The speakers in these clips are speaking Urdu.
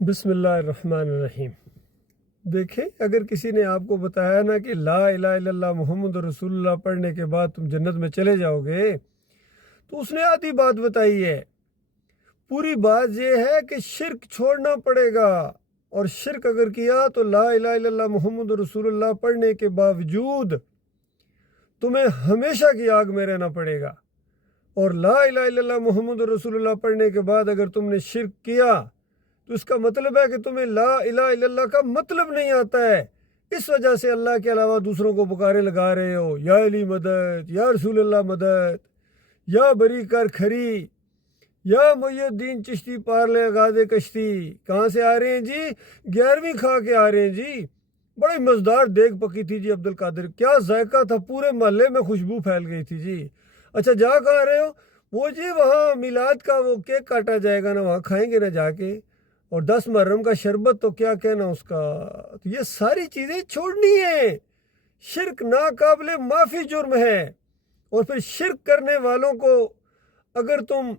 بسم اللہ الرحمن الرحیم۔ دیکھیں، اگر کسی نے آپ کو بتایا نا کہ لا الہ الا اللہ محمد رسول اللہ پڑھنے کے بعد تم جنت میں چلے جاؤ گے، تو اس نے آدھی بات بتائی ہے۔ پوری بات یہ ہے کہ شرک چھوڑنا پڑے گا، اور شرک اگر کیا تو لا الہ الا اللہ محمد رسول اللہ پڑھنے کے باوجود تمہیں ہمیشہ کی آگ میں رہنا پڑے گا۔ اور لا الہ الا اللہ محمد رسول اللہ پڑھنے کے بعد اگر تم نے شرک کیا تو اس کا مطلب ہے کہ تمہیں لا الہ الا اللہ کا مطلب نہیں آتا ہے۔ اس وجہ سے اللہ کے علاوہ دوسروں کو پکارے لگا رہے ہو، یا علی مدد، یا رسول اللہ مدد، یا بری کر کھری، یا محی الدین چشتی پار لے غازے کشتی۔ کہاں سے آ رہے ہیں جی؟ 11ویں کھا کے آ رہے ہیں جی۔ بڑی مزدار دیگ پکی تھی جی عبد القادر، کیا ذائقہ تھا، پورے محلے میں خوشبو پھیل گئی تھی جی۔ اچھا جا کہاں رہے ہو؟ وہ جی وہاں میلاد کا وہ کیک کاٹا جائے گا نا، وہاں کھائیں گے نا جا کے، اور 10 محرم کا شربت تو کیا کہنا اس کا۔ تو یہ ساری چیزیں چھوڑنی ہیں۔ شرک ناقابل معافی جرم ہے، اور پھر شرک کرنے والوں کو اگر تم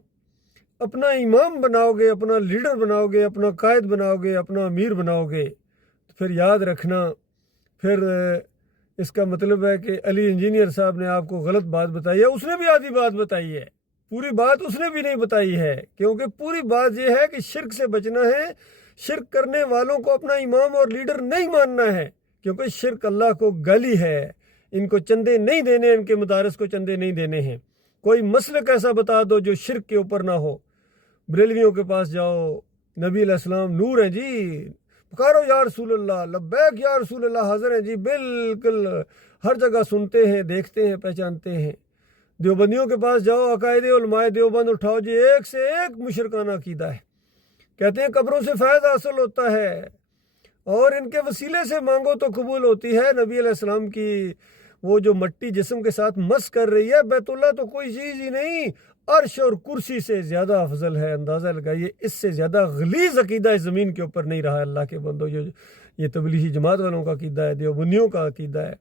اپنا امام بناؤ گے، اپنا لیڈر بناؤ گے، اپنا قائد بناؤ گے، اپنا امیر بناؤ گے، تو پھر یاد رکھنا، پھر اس کا مطلب ہے کہ علی انجینئر صاحب نے آپ کو غلط بات بتائی ہے۔ اس نے بھی آدھی بات بتائی ہے، پوری بات اس نے بھی نہیں بتائی ہے، کیونکہ پوری بات یہ ہے کہ شرک سے بچنا ہے۔ شرک کرنے والوں کو اپنا امام اور لیڈر نہیں ماننا ہے، کیونکہ شرک اللہ کو گالی ہے۔ ان کو چندے نہیں دینے، ان کے مدارس کو چندے نہیں دینے ہیں۔ کوئی مسلک ایسا بتا دو جو شرک کے اوپر نہ ہو۔ بریلویوں کے پاس جاؤ، نبی علیہ السلام نور ہیں جی، پکارو یا رسول اللہ، لبیک یا رسول اللہ، حاضر ہیں جی، بالکل ہر جگہ سنتے ہیں، دیکھتے ہیں، پہچانتے ہیں۔ دیوبندیوں کے پاس جاؤ، عقائد علماء دیوبند اٹھاؤ جی، ایک سے ایک مشرکانہ عقیدہ ہے۔ کہتے ہیں قبروں سے فیض حاصل ہوتا ہے، اور ان کے وسیلے سے مانگو تو قبول ہوتی ہے۔ نبی علیہ السلام کی وہ جو مٹی جسم کے ساتھ مس کر رہی ہے، بیت اللہ تو کوئی چیز ہی نہیں، عرش اور کرسی سے زیادہ افضل ہے۔ اندازہ لگائیے، اس سے زیادہ غلیظ عقیدہ اس زمین کے اوپر نہیں رہا۔ اللہ کے بندو، یہ تبلیغی جماعت والوں کا عقیدہ ہے، دیوبندیوں کا عقیدہ ہے۔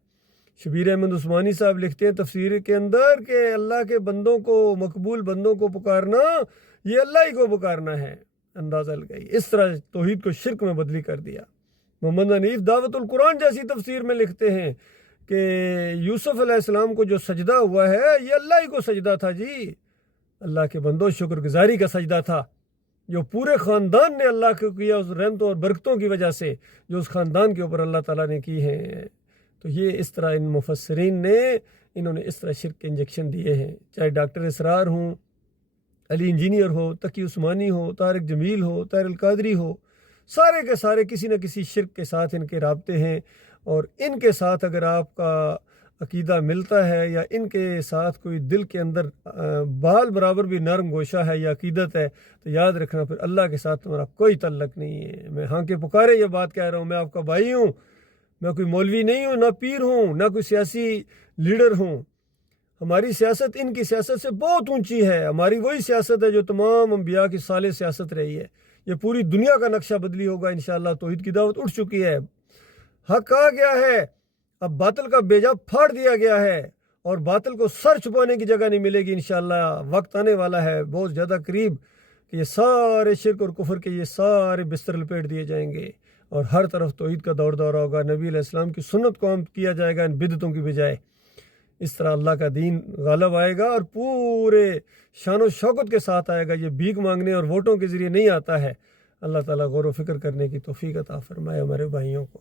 شبیر احمد عثمانی صاحب لکھتے ہیں تفسیر کے اندر کہ اللہ کے بندوں کو، مقبول بندوں کو پکارنا، یہ اللہ ہی کو پکارنا ہے۔ اندازہ لگائیے، اس طرح توحید کو شرک میں بدلی کر دیا۔ محمد حنیف دعوت القرآن جیسی تفسیر میں لکھتے ہیں کہ یوسف علیہ السلام کو جو سجدہ ہوا ہے، یہ اللہ ہی کو سجدہ تھا جی۔ اللہ کے بندوں، شکر گزاری کا سجدہ تھا، جو پورے خاندان نے اللہ کو کیا، اس رحمتوں اور برکتوں کی وجہ سے جو اس خاندان کے اوپر اللہ تعالیٰ نے کی ہیں۔ تو یہ اس طرح ان مفسرین نے، انہوں نے اس طرح شرک کے انجیکشن دیے ہیں، چاہے ڈاکٹر اسرار ہوں، علی انجینئر ہو، تقی عثمانی ہو، طارق جمیل ہو، طاہر القادری ہو، سارے کے سارے کسی نہ کسی شرک کے ساتھ ان کے رابطے ہیں۔ اور ان کے ساتھ اگر آپ کا عقیدہ ملتا ہے، یا ان کے ساتھ کوئی دل کے اندر بال برابر بھی نرم گوشہ ہے یا عقیدت ہے، تو یاد رکھنا پھر اللہ کے ساتھ تمہارا کوئی تعلق نہیں ہے۔ میں ہاں کے پکارے یہ بات کہہ رہا ہوں، میں آپ کا بھائی ہوں، میں کوئی مولوی نہیں ہوں، نہ پیر ہوں، نہ کوئی سیاسی لیڈر ہوں۔ ہماری سیاست ان کی سیاست سے بہت اونچی ہے۔ ہماری وہی سیاست ہے جو تمام انبیاء کی صالح سیاست رہی ہے۔ یہ پوری دنیا کا نقشہ بدلی ہوگا انشاءاللہ۔ توحید کی دعوت اٹھ چکی ہے، حق آ گیا ہے، اب باطل کا بیجا پھاڑ دیا گیا ہے، اور باطل کو سر چھپانے کی جگہ نہیں ملے گی انشاءاللہ۔ وقت آنے والا ہے بہت زیادہ قریب کہ یہ سارے شرک اور کفر کے یہ سارے بستر لپیٹ دیے جائیں گے، اور ہر طرف توحید کا دور دورہ ہوگا۔ نبی علیہ السلام کی سنت کو عام کیا جائے گا ان بدعتوں کی بجائے۔ اس طرح اللہ کا دین غالب آئے گا، اور پورے شان و شوکت کے ساتھ آئے گا۔ یہ بھیک مانگنے اور ووٹوں کے ذریعے نہیں آتا ہے۔ اللہ تعالیٰ غور و فکر کرنے کی توفیق عطا فرمائے ہمارے بھائیوں کو۔